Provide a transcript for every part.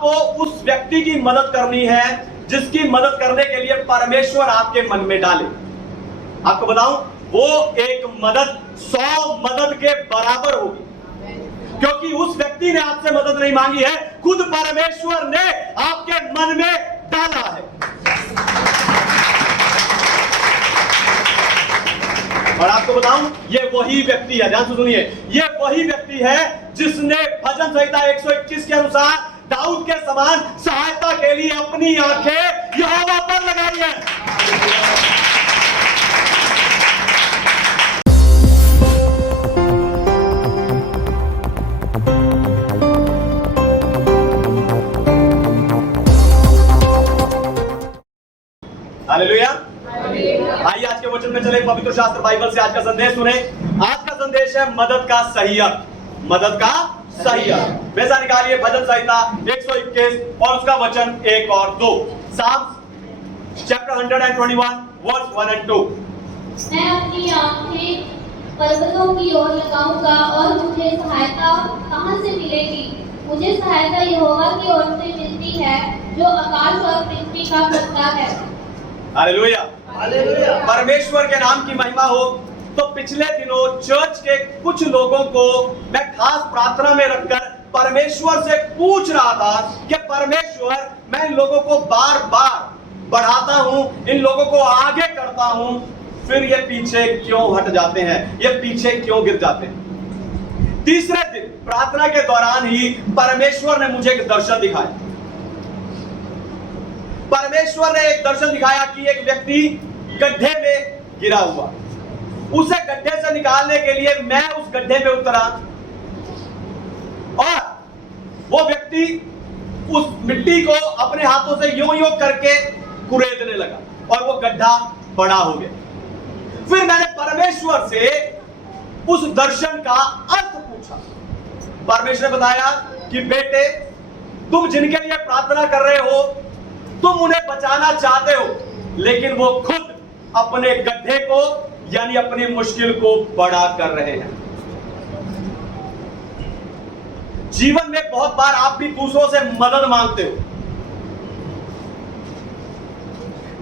आपको उस व्यक्ति की मदद करनी है जिसकी मदद करने के लिए परमेश्वर आपके मन में डाले। आपको बताऊं, वो एक मदद 100 मदद के बराबर होगी, क्योंकि उस व्यक्ति ने आपसे मदद नहीं मांगी है, खुद परमेश्वर ने आपके मन में डाला है। और आपको बताऊं, ये वही व्यक्ति है, ध्यान से सुनिए, ये वही व्यक्ति है जिसने भजन संहिता 121 के अनुसार दाऊद के समान सहायता के लिए अपनी आंखें यहोवा पर लगाई है। हालेलुया। आइए आज के वचन में चले, पवित्र शास्त्र बाइबल से आज का संदेश सुने। आज का संदेश है मदद का सही अर्थ। मदद का सही अर्थ। वैसा निकालिए भजन संहिता 121 और उसका वचन 1 और 2। साम्स चैप्टर 121 वर्स 1 और 2। मैं अपनी आंखें पर्वतों की ओर लगाऊंगा और मुझे सहायता कहां से मिलेगी? मुझे सहायता यहोवा की ओर से मिलती है जो आकाश और पृथ्वी का कर्ता है। हालेलुया। हालेलुया। परमेश्वर के नाम की महिमा हो। तो पिछले दिनों चर्च के कुछ लोगों को मैं खास प्रार्थना में रखकर परमेश्वर से पूछ रहा था कि परमेश्वर, मैं इन लोगों को बार बार बढ़ाता हूं, इन लोगों को आगे करता हूं, फिर ये पीछे क्यों हट जाते हैं, ये पीछे क्यों गिर जाते हैं। तीसरे दिन प्रार्थना के दौरान ही परमेश्वर ने मुझे एक दर्शन दिखाया। परमेश्वर ने एक दर्शन दिखाया कि एक व्यक्ति गड्ढे में गिरा हुआ। उसे गड्ढे से निकालने के लिए मैं उस गड्ढे में उतरा और वो व्यक्ति उस मिट्टी को अपने हाथों से यूं यूं करके कुरेदने लगा और वो गड्ढा बड़ा हो गया। फिर मैंने परमेश्वर से उस दर्शन का अर्थ पूछा। परमेश्वर ने बताया कि बेटे, तुम जिनके लिए प्रार्थना कर रहे हो, तुम उन्हें बचाना चाहते हो, लेकिन वो खुद अपने गड्ढे को यानी अपनी मुश्किल को बड़ा कर रहे हैं। जीवन में बहुत बार आप भी दूसरों से मदद मांगते हो,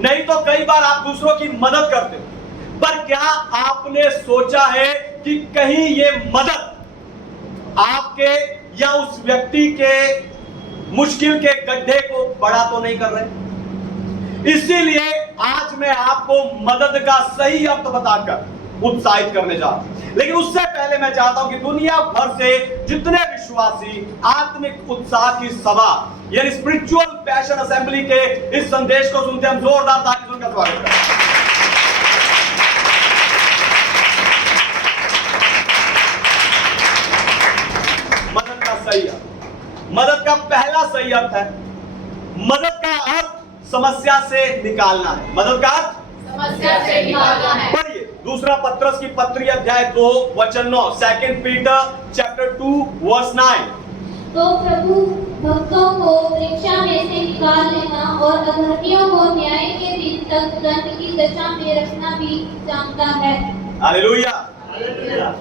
नहीं तो कई बार आप दूसरों की मदद करते हो, पर क्या आपने सोचा है कि कहीं ये मदद आपके या उस व्यक्ति के मुश्किल के गड्ढे को बड़ा तो नहीं कर रहे? इसीलिए आज मैं आपको मदद का सही अर्थ बताकर उत्साहित करने जा रहा हूं। लेकिन उससे पहले मैं चाहता हूं कि दुनिया भर से जितने विश्वासी आत्मिक उत्साह की सभा यानी स्पिरिचुअल पैशन असेंबली के इस संदेश को सुनते, हम जोरदार ताली से उनका स्वागत करें। मदद का सही अर्थ। मदद का पहला सही अर्थ है, मदद का अर्थ समस्या से निकालना है। मदद का अर्थ समस्या से निकालना है। पढ़िए दूसरा पत्रस की पत्री अध्याय 2 वचन 9, 2 पीटर चैप्टर 2 वर्स 9। तो प्रभु भक्तों को परीक्षा में से निकाल लेना और अधर्मियों को न्याय के दिन तक दंड की दशा में रखना भी जानता है। हालेलुया। हालेलुया।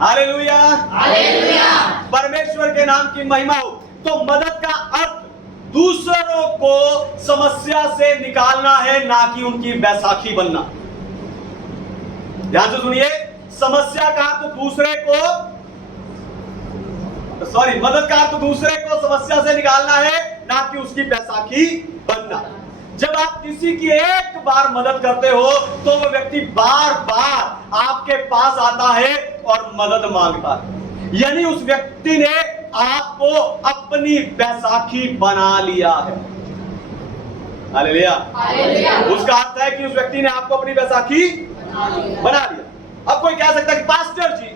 हालेलुया। हालेलुया। परमेश्वर के नाम की महिमा हो। तो मदद का अर्थ दूसरों को समस्या से निकालना है, ना कि उनकी बैसाखी बनना। ध्यान से सुनिए, समस्या का अर्थ दूसरे को, मदद का अर्थ दूसरे को समस्या से निकालना है, ना कि उसकी बैसाखी बनना। जब आप किसी की एक बार मदद करते हो तो वो व्यक्ति बार बार आपके पास आता है और मदद मांगता है, यानी उस व्यक्ति ने आपको अपनी बैसाखी बना लिया है। हालेलुया। हालेलुया। उसका अर्थ है कि उस व्यक्ति ने आपको अपनी बैसाखी बना लिया। अब कोई कह सकता है कि पास्टर जी,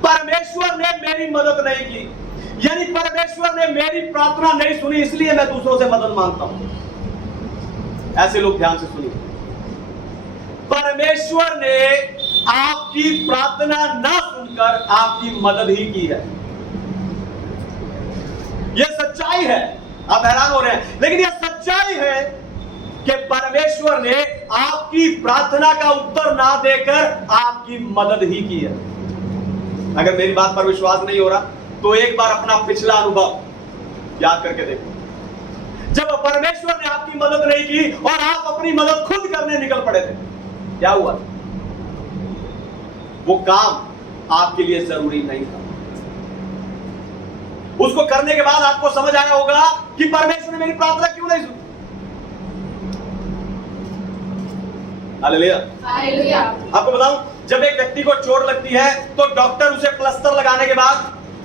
परमेश्वर ने मेरी मदद नहीं की, यानी परमेश्वर ने मेरी प्रार्थना नहीं सुनी, इसलिए मैं दूसरों से मदद मांगता हूं। ऐसे लोग ध्यान से सुनिए, परमेश्वर ने आपकी प्रार्थना ना सुनकर आपकी मदद ही की है। यह सच्चाई है। आप हैरान हो रहे हैं, लेकिन यह सच्चाई है कि परमेश्वर ने आपकी प्रार्थना का उत्तर ना देकर आपकी मदद ही की है। अगर मेरी बात पर विश्वास नहीं हो रहा तो एक बार अपना पिछला अनुभव याद करके देखो, जब परमेश्वर ने आपकी मदद नहीं की और आप अपनी मदद खुद करने निकल पड़े थे, क्या हुआ? वो काम आपके लिए जरूरी नहीं था। उसको करने के बाद आपको समझ आया होगा कि परमेश्वर ने मेरी प्रार्थना क्यों नहीं सुनी। हालेलुया। हालेलुया। आपको बताऊं, जब एक व्यक्ति को चोट लगती है तो डॉक्टर उसे प्लास्टर लगाने के बाद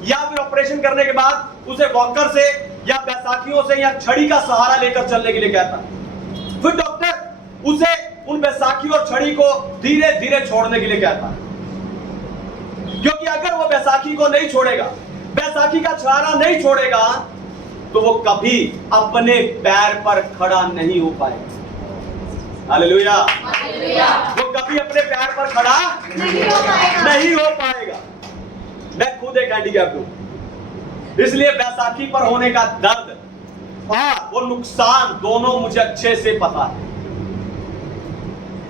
या फिर ऑपरेशन करने के बाद उसे वॉकर से या बैसाखियों से या छड़ी का सहारा लेकर चलने के लिए कहता है। फिर डॉक्टर उसे उन बैसाखी और छड़ी को धीरे धीरे छोड़ने के लिए कहता है, क्योंकि अगर वो बैसाखी को नहीं छोड़ेगा, बैसाखी का सहारा नहीं छोड़ेगा, तो वो कभी अपने पैर पर खड़ा नहीं हो पाएगा। हालेलुया। वो कभी अपने पैर पर खड़ा नहीं हो पाएगा। मैं खुद एक हैंडीकैप्ड हूं, इसलिए बैसाखी पर होने का दर्द और वो नुकसान दोनों मुझे अच्छे से पता है।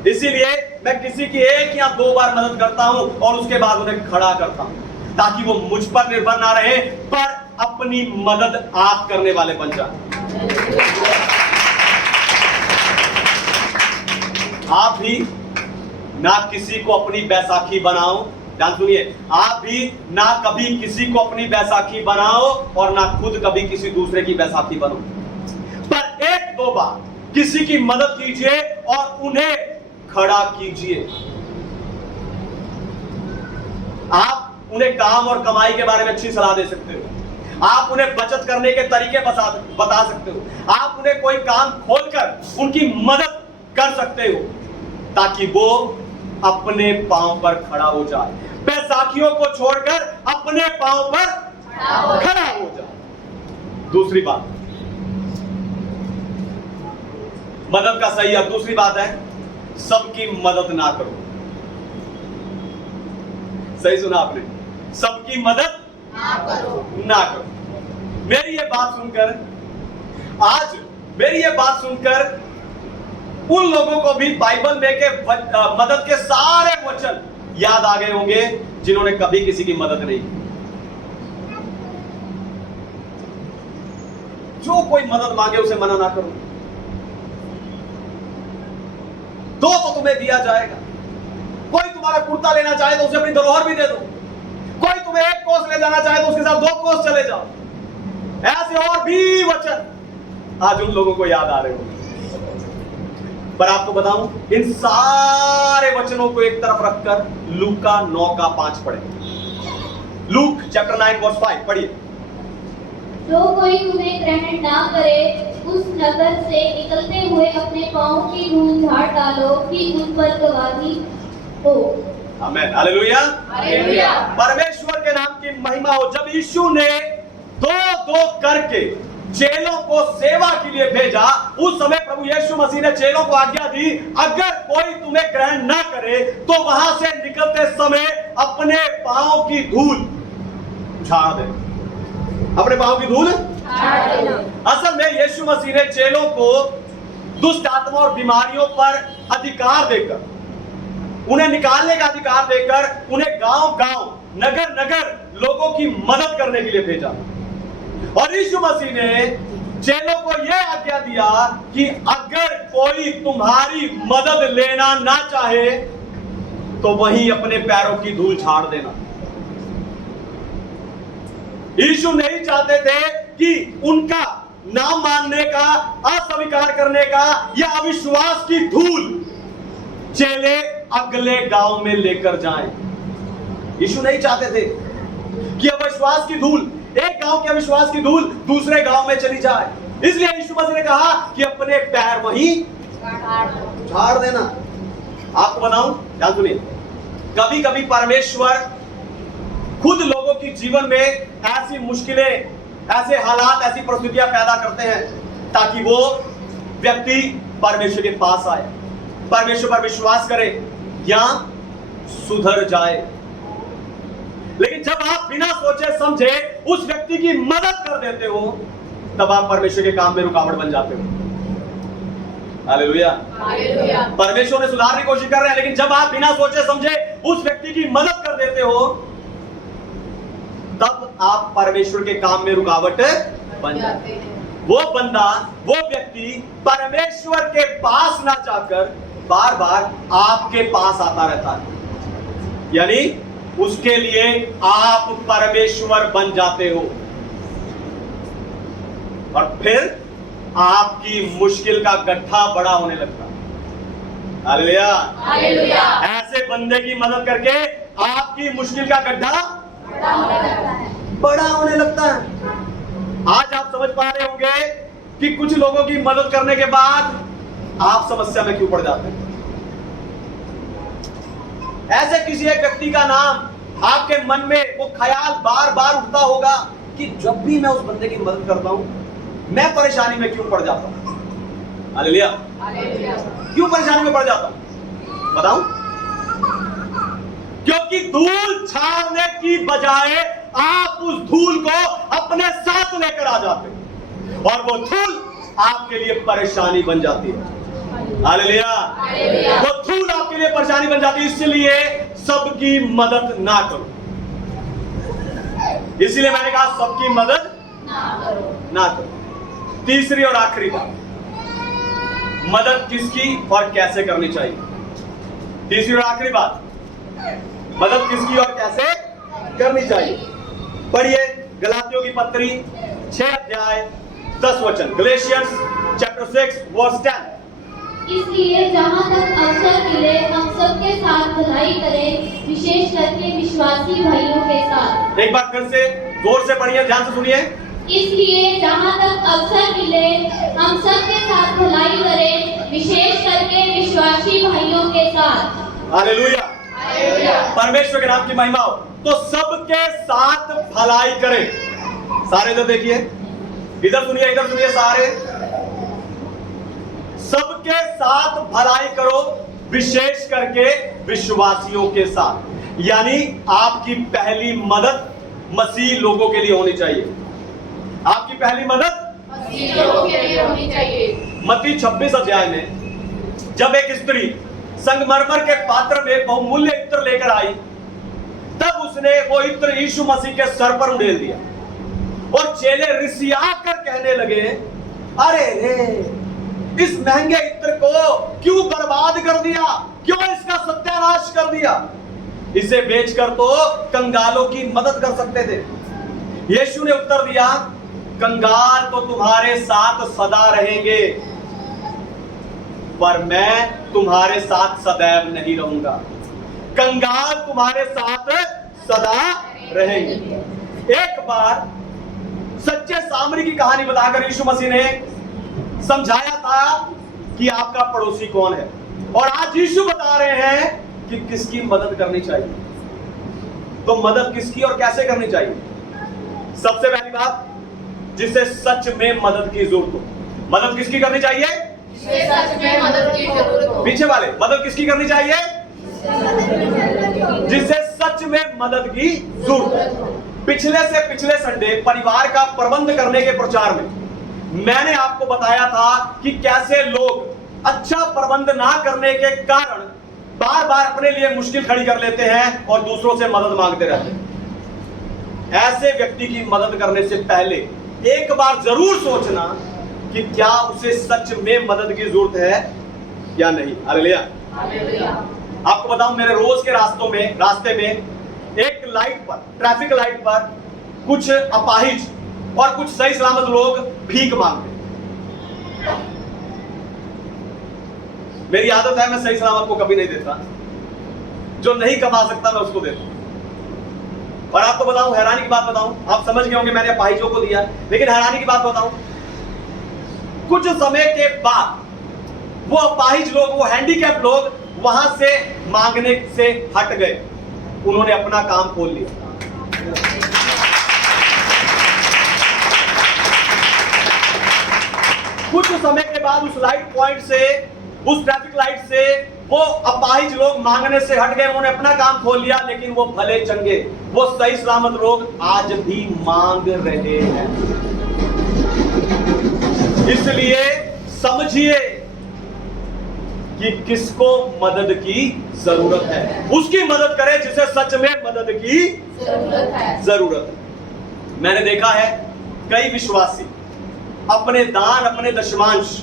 इसीलिए मैं किसी की एक या दो बार मदद करता हूं और उसके बाद उन्हें खड़ा करता हूं, ताकि वो मुझ पर निर्भर ना रहे, पर अपनी मदद आप करने वाले बन जाए। आप भी ना किसी को अपनी बैसाखी बनाओ, ध्यान सुनिए, आप भी ना कभी किसी को अपनी बैसाखी बनाओ और ना खुद कभी किसी दूसरे की बैसाखी बनो, पर एक दो बार किसी की मदद कीजिए और उन्हें खड़ा कीजिए। आप उन्हें काम और कमाई के बारे में अच्छी सलाह दे सकते हो, आप उन्हें बचत करने के तरीके बता सकते हो, आप उन्हें कोई काम खोलकर उनकी मदद कर सकते हो, ताकि वो अपने पांव पर खड़ा हो जाए, बैसाखियों को छोड़कर अपने पांव पर खड़ा हो जाए। दूसरी बात, मदद का सही अर्थ, दूसरी बात है सबकी मदद ना करो। सही सुना आपने, सबकी मदद ना करो। मेरी ये बात सुनकर उन लोगों को भी बाइबल में के मदद के सारे वचन याद आ गए होंगे जिन्होंने कभी किसी की मदद नहीं की। जो कोई मदद मांगे उसे मना ना करो, दो तो तुम्हें दिया जाएगा। कोई तुम्हारा कुर्ता लेना चाहे तो उसे अपनी धरोहर भी दे दो, कोई तुम्हें एक कोस ले जाना चाहे तो उसके साथ 2 कोस चले जाओ। ऐसे और भी वचन आज उन लोगों को याद आ रहे होंगे। पर आपको बताऊं, इन सारे वचनों को एक तरफ रखकर लूका 9:5 पढ़े। लूक चैप्टर 9:5 पढ़िए। जो कोई तुम्हें ग्रहण ना करे, उस नगर से निकलते हुए अपने पांव की धूल झाड़ डालो कि उन पर गवाही हो। आमीन, हालेलुया। हालेलुया। परमेश्वर के नाम की महिमा हो। जब यीशु ने 2-2 करके चेलों को सेवा के लिए भेजा, उस समय प्रभु यीशु मसीह ने चेलों को आज्ञा दी, अगर कोई तुम्हें ग्रहण ना करे तो वहां से निकलते समय अपने पांव की धूल झाड़ दे। अपने पांव की धूल झाड़ देना। असल में यीशु मसीह ने चेलों को दुष्ट आत्मा और बीमारियों पर अधिकार देकर, उन्हें निकालने का अधिकार देकर, उन्हें गांव-गांव, नगर-नगर लोगों की मदद करने के लिए भेजा। और यीशु मसीह ने चेलों को यह आज्ञा दिया कि अगर कोई तुम्हारी मदद लेना ना चाहे तो वहीं अपने पैरों की धूल झाड़ देना। यीशु नहीं चाहते थे कि उनका ना मानने का, अस्वीकार करने का या अविश्वास की धूल चेले अगले गांव में लेकर जाएं। यीशु नहीं चाहते थे कि अविश्वास की धूल, एक गांव के अविश्वास की धूल दूसरे गांव में चली जाए। इसलिए यीशु मसीह ने कहा कि अपने पैर वहीं झाड़ देना। आपको बताऊं, ध्यान सुनिए, कभी कभी परमेश्वर खुद लोगों की जीवन में ऐसी मुश्किलें, ऐसे हालात, ऐसी परिस्थितियां पैदा करते हैं ताकि वो व्यक्ति परमेश्वर के पास आए, परमेश्वर पर विश्वास करे या सुधर जाए। लेकिन जब आप बिना सोचे समझे उस व्यक्ति की मदद कर देते हो, तब आप परमेश्वर के काम में रुकावट बन जाते हो। हालेलुया। हालेलुया। परमेश्वर ने सुधारने की कोशिश कर रहे हैं, लेकिन जब आप बिना सोचे समझे उस व्यक्ति की मदद कर देते हो, तब आप परमेश्वर के काम में रुकावट बन जाते हैं। वो बंदा, वो व्यक्ति परमेश्वर के पास ना जाकर बार बार आपके पास आता रहता है, यानी उसके लिए आप परमेश्वर बन जाते हो और फिर आपकी मुश्किल का गड्ढा बड़ा होने लगता है। Hallelujah, hallelujah. ऐसे बंदे की मदद करके आपकी मुश्किल का गड्ढा बड़ा होने लगता है। आज आप समझ पा रहे होंगे कि कुछ लोगों की मदद करने के बाद आप समस्या में क्यों पड़ जाते हैं। ऐसे किसी एक व्यक्ति का नाम आपके मन में वो ख्याल बार बार उठता होगा कि जब भी मैं उस बंदे की मदद करता हूं मैं परेशानी में क्यों पड़ जाता हूं। हालेलुया, क्यों परेशानी में पड़ जाता हूं बताऊं? क्योंकि धूल झाड़ने की बजाय आप उस धूल को अपने साथ लेकर आ जाते हैं और वो धूल आपके लिए परेशानी बन जाती है। हालेलुया, वो धूल आपके लिए परेशानी बन जाती है। इसलिए सबकी मदद ना करो। इसलिए मैंने कहा सबकी मदद ना करो। तीसरी और आखिरी बात, मदद किसकी और कैसे करनी चाहिए। तीसरी और आखिरी बात, मदद किसकी और कैसे करनी चाहिए। पढ़िए गलातियों की पत्री 6 अध्याय 10 वचन, गलेशियंस चैप्टर 6 वर्स 10। इसलिए जहाँ तक अवसर मिले हम सबके साथ भलाई करें, विशेष करके विश्वासी भाइयों के साथ। एक बार फिर से जोर से पढ़िए, ध्यान से सुनिए। इसलिए जहाँ तक अवसर मिले हम सबके साथ भलाई करें, विशेष करके विश्वासी भाइयों के साथ। हालेलुया, परमेश्वर के नाम की महिमा हो। तो सबके साथ भलाई करें। सारे इधर देखिए, इधर सुनिए सारे। सबके साथ भलाई करो, विशेष करके विश्वासियों के साथ। यानी आपकी पहली मदद मसीह लोगों के लिए होनी चाहिए। आपकी पहली मदद मसीह लोगों के लिए होनी चाहिए। मत्ती 26 अध्याय में जब एक स्त्री संगमरमर के पात्र में बहुमूल्य इत्र लेकर आई, तब उसने वो इत्र यीशु मसीह के सर पर उड़ेल दिया और चेले रिसिया कर कहने लगे, अरे रे, इस महंगे इत्र को क्यों बर्बाद कर दिया, क्यों इसका सत्यानाश कर दिया। इसे बेचकर तो कंगालों की मदद कर सकते थे। यीशु ने उत्तर दिया, कंगाल तो तुम्हारे साथ सदा रहेंगे, पर मैं तुम्हारे साथ सदैव नहीं रहूंगा। कंगाल तुम्हारे साथ सदा रहेंगे। एक बार सच्चे सामरी की कहानी बताकर यीशु मसीह ने समझाया था कि आपका पड़ोसी कौन है, और आज यीशु बता रहे हैं कि किसकी मदद करनी चाहिए। तो मदद किसकी और कैसे करनी चाहिए। सबसे पहली बात, जिसे सच में मदद की जरूरत हो। मदद किसकी करनी चाहिए, जिसे सच में मदद की जरूरत हो। पीछे वाले, मदद किसकी करनी चाहिए, जिसे सच में मदद की जरूरत हो। पिछले से पिछले संडे परिवार का प्रबंध करने के प्रचार में मैंने आपको बताया था कि कैसे लोग अच्छा प्रबंध ना करने के कारण बार बार अपने लिए मुश्किल खड़ी कर लेते हैं और दूसरों से मदद मांगते रहते हैं। ऐसे व्यक्ति की मदद करने से पहले एक बार जरूर सोचना कि क्या उसे सच में मदद की जरूरत है या नहीं। हालेलुया। आपको बताऊं, मेरे रोज के रास्ते में एक लाइट पर, ट्रैफिक लाइट पर कुछ अपाहिज और कुछ सही सलामत लोग भीख मांगते। मेरी आदत है, मैं सही सलामत को कभी नहीं देता। जो नहीं कमा सकता मैं उसको देता हूं। और आपको बताऊं, हैरानी की बात बताऊं, आप समझ गए होंगे मैंने अपाहिजों को दिया, लेकिन हैरानी की बात बताऊं, कुछ समय के बाद वो अपाहिज लोग, वो हैंडीकैप लोग वहां से मांगने से हट गए। उन्होंने अपना काम खोल लिया। कुछ समय के बाद उस लाइट पॉइंट से, उस ट्रैफिक लाइट से वो अपाहिज लोग मांगने से हट गए। उन्होंने अपना काम खोल लिया, लेकिन वो भले चंगे, वो सही सलामत लोग आज भी मांग रहे हैं। इसलिए समझिए कि किसको मदद की जरूरत है, उसकी मदद करें जिसे सच में मदद की जरूरत है। मैंने देखा है कई विश्वासी अपने दान, अपने दशमांश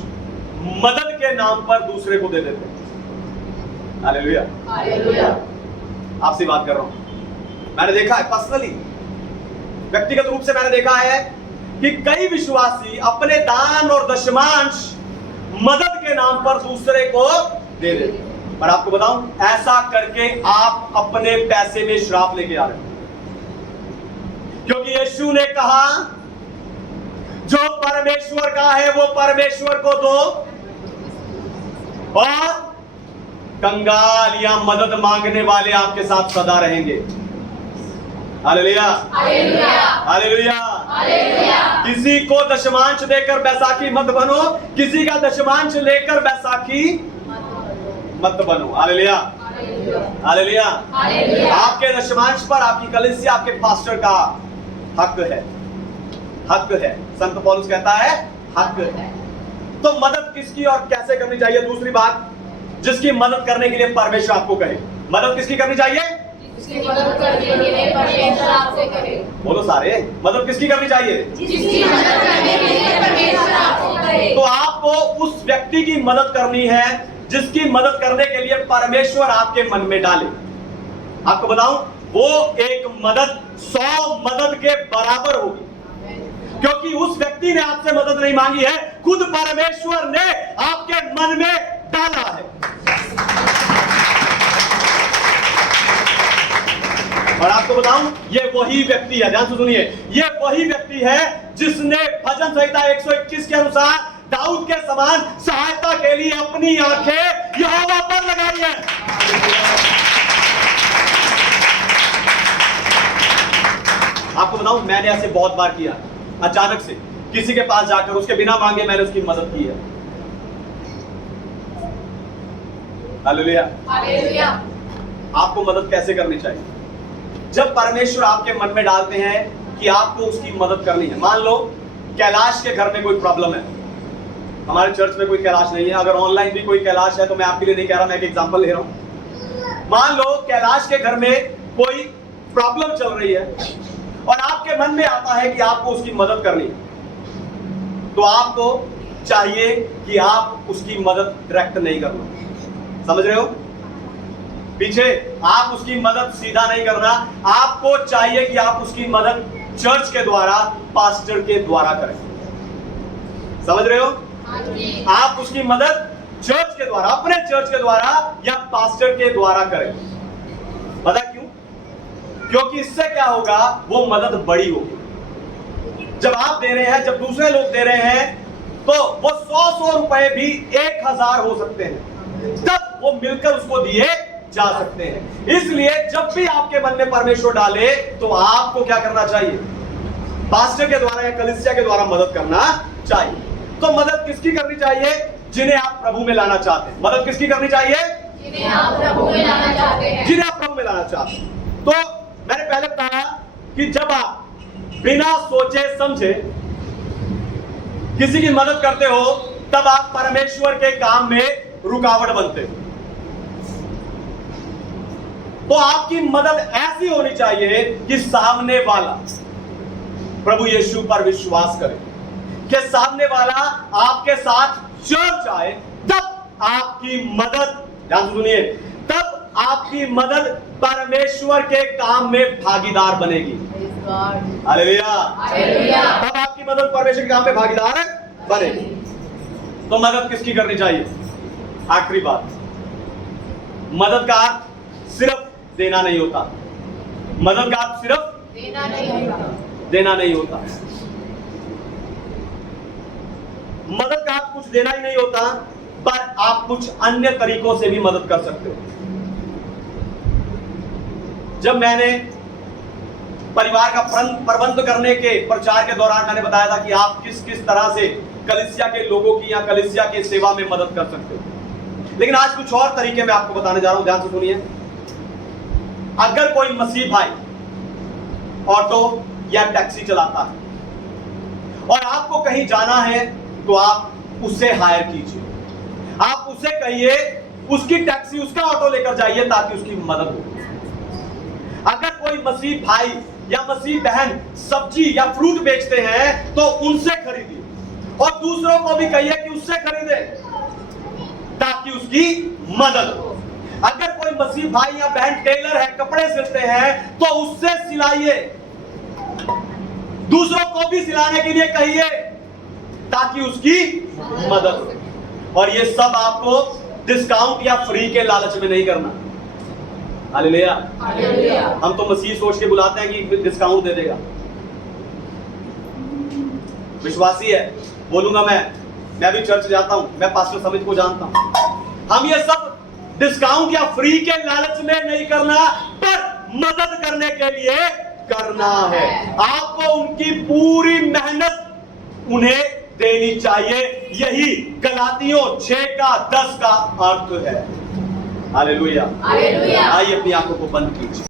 मदद के नाम पर दूसरे को दे देते हैं। Hallelujah, hallelujah. आपसे बात कर रहा हूं, मैंने देखा है पर्सनली, व्यक्तिगत रूप से मैंने देखा है कि कई विश्वासी अपने दान और दशमांश मदद के नाम पर दूसरे को दे देते हैं। पर आपको बताऊं, ऐसा करके आप अपने पैसे में श्राप लेके आ रहे हो, क्योंकि यीशु ने कहा जो परमेश्वर का है वो परमेश्वर को दो, और कंगाल या मदद मांगने वाले आपके साथ सदा रहेंगे। Hallelujah, hallelujah, hallelujah, hallelujah. किसी को दशमांश देकर बैसाखी मत बनो, किसी का दशमांश लेकर बैसाखी मत बनो। Hallelujah, hallelujah, hallelujah. आपके दशमांश पर आपकी कलीसिया, आपके पास्टर का हक है, हक है। संत पौलुस कहता है हक है। तो मदद किसकी और कैसे करनी चाहिए? दूसरी बात, जिसकी मदद करने के लिए परमेश्वर आपको कहे। मदद किसकी करनी चाहिए? जिसकी मदद करने के लिए परमेश्वर आपसे कहे। बोलो सारे, मदद किसकी करनी चाहिए? जिसकी मदद करने के लिए परमेश्वर आपसे कहे। तो आपको उस व्यक्ति की मदद करनी है जिसकी मदद करने के लिए परमेश्वर आपके मन में डाले। आपको बताऊं, वो एक मदद 100 मदद के बराबर होगी, क्योंकि उस व्यक्ति ने आपसे मदद नहीं मांगी है, खुद परमेश्वर ने आपके मन में डाला है। और आपको बताऊं, ये वही व्यक्ति है, ध्यान से सुनिए, ये वही व्यक्ति है जिसने भजन संहिता 121 के अनुसार दाऊद के समान सहायता के लिए अपनी आंखें यहोवा पर लगाई है। आपको बताऊं, मैंने ऐसे बहुत बार किया, अचानक से किसी के पास जाकर उसके बिना मांगे मैंने उसकी मदद की है। Hallelujah, hallelujah. आपको मदद कैसे करनी चाहिए? जब परमेश्वर आपके मन में डालते हैं कि आपको उसकी मदद करनी है। मान लो कैलाश के घर में कोई प्रॉब्लम है, हमारे चर्च में कोई कैलाश नहीं है, अगर ऑनलाइन भी कोई कैलाश है तो मैं आपके लिए नहीं कह रहा, मैं एक एग्जांपल ले रहा हूं। मान लो कैलाश के घर में कोई प्रॉब्लम चल रही है और आपके मन में आता है कि आपको उसकी मदद करनी है, तो आपको चाहिए कि आप उसकी मदद डायरेक्ट नहीं करना, समझ रहे हो? पीछे आप उसकी मदद सीधा नहीं करना, आपको चाहिए कि आप उसकी मदद चर्च के द्वारा, पास्टर के द्वारा करें। समझ रहे हो? आप उसकी मदद चर्च के द्वारा, अपने चर्च के द्वारा या पास्टर के द्वारा करें। पता क्यों? क्योंकि इससे क्या होगा, वो मदद बड़ी होगी। जब आप दे रहे हैं, जब दूसरे लोग दे रहे हैं, तो वो 100 रुपए भी 1000 हो सकते हैं, तब वो मिलकर उसको दिए जा सकते हैं। इसलिए जब भी आपके मन में परमेश्वर डाले तो आपको क्या करना चाहिए? पास्टर के द्वारा या कलीसिया के द्वारा मदद करना चाहिए। तो मदद किसकी करनी चाहिए? जिन्हें आप प्रभु में लाना चाहते हैं। मदद किसकी करनी चाहिए? जिन्हें आप प्रभु में लाना चाहते हैं। जिन्हें आप प्रभु में लाना चाहते हैं। तो मैंने पहले बताया कि जब आप बिना सोचे समझे किसी की मदद करते हो, तब आप परमेश्वर के काम में रुकावट बनते हो। तो आपकी मदद ऐसी होनी चाहिए कि सामने वाला प्रभु यीशु पर विश्वास करे, कि सामने वाला आपके साथ चर्च आए, तब आपकी मदद, ध्यान से सुनिए, तब आपकी मदद परमेश्वर के काम में भागीदार बनेगी। Hallelujah, hallelujah. तब आपकी मदद परमेश्वर के काम में भागीदार बनेगी। तो मदद किसकी करनी चाहिए? आखिरी बात, मदद का अर्थ सिर्फ देना नहीं होता। मदद का अर्थ सिर्फ देना नहीं होता। मदद का अर्थ कुछ देना ही नहीं होता, पर आप कुछ अन्य तरीकों से भी मदद कर सकते हो। जब मैंने परिवार का प्रबंध करने के प्रचार के दौरान मैंने बताया था कि आप किस किस तरह से कलीसिया के लोगों की या कलीसिया के सेवा में मदद कर सकते हो, लेकिन आज कुछ और तरीके मैं आपको बताने जा रहा हूं, ध्यान से सुनिए। अगर कोई मसीह भाई ऑटो या टैक्सी चलाता है और आपको कहीं जाना है, तो आप उससे हायर कीजिए, आप उससे कहिए उसकी टैक्सी, उसका ऑटो लेकर जाइए ताकि उसकी मदद हो। अगर कोई मसीह भाई या मसीह बहन सब्जी या फ्रूट बेचते हैं, तो उनसे खरीदिए, और दूसरों को भी कहिए कि उससे खरीदे ताकि उसकी मदद हो। अगर कोई मसीह भाई या बहन टेलर है, कपड़े सिलते हैं, तो उससे सिलाइए, दूसरों को भी सिलाने के लिए कहिए ताकि उसकी मदद हो। और ये सब आपको डिस्काउंट या फ्री के लालच में नहीं करना। हालेलुया। हम तो मसीह सोच के बुलाते हैं कि डिस्काउंट दे देगा। विश्वासी है, बोलूंगा मैं भी चर्च जाता हूं, मैं पास्टर समित को जानता हूं। हम ये सब डिस्काउंट या फ्री के लालच में नहीं करना, पर मदद करने के लिए करना है। आपको उनकी पूरी मेहनत उन्हें देनी चाहिए। यही गलातियों 6:10 का अर्थ है। हालेलुया। आइए अपनी आंखों को बंद कीजिए।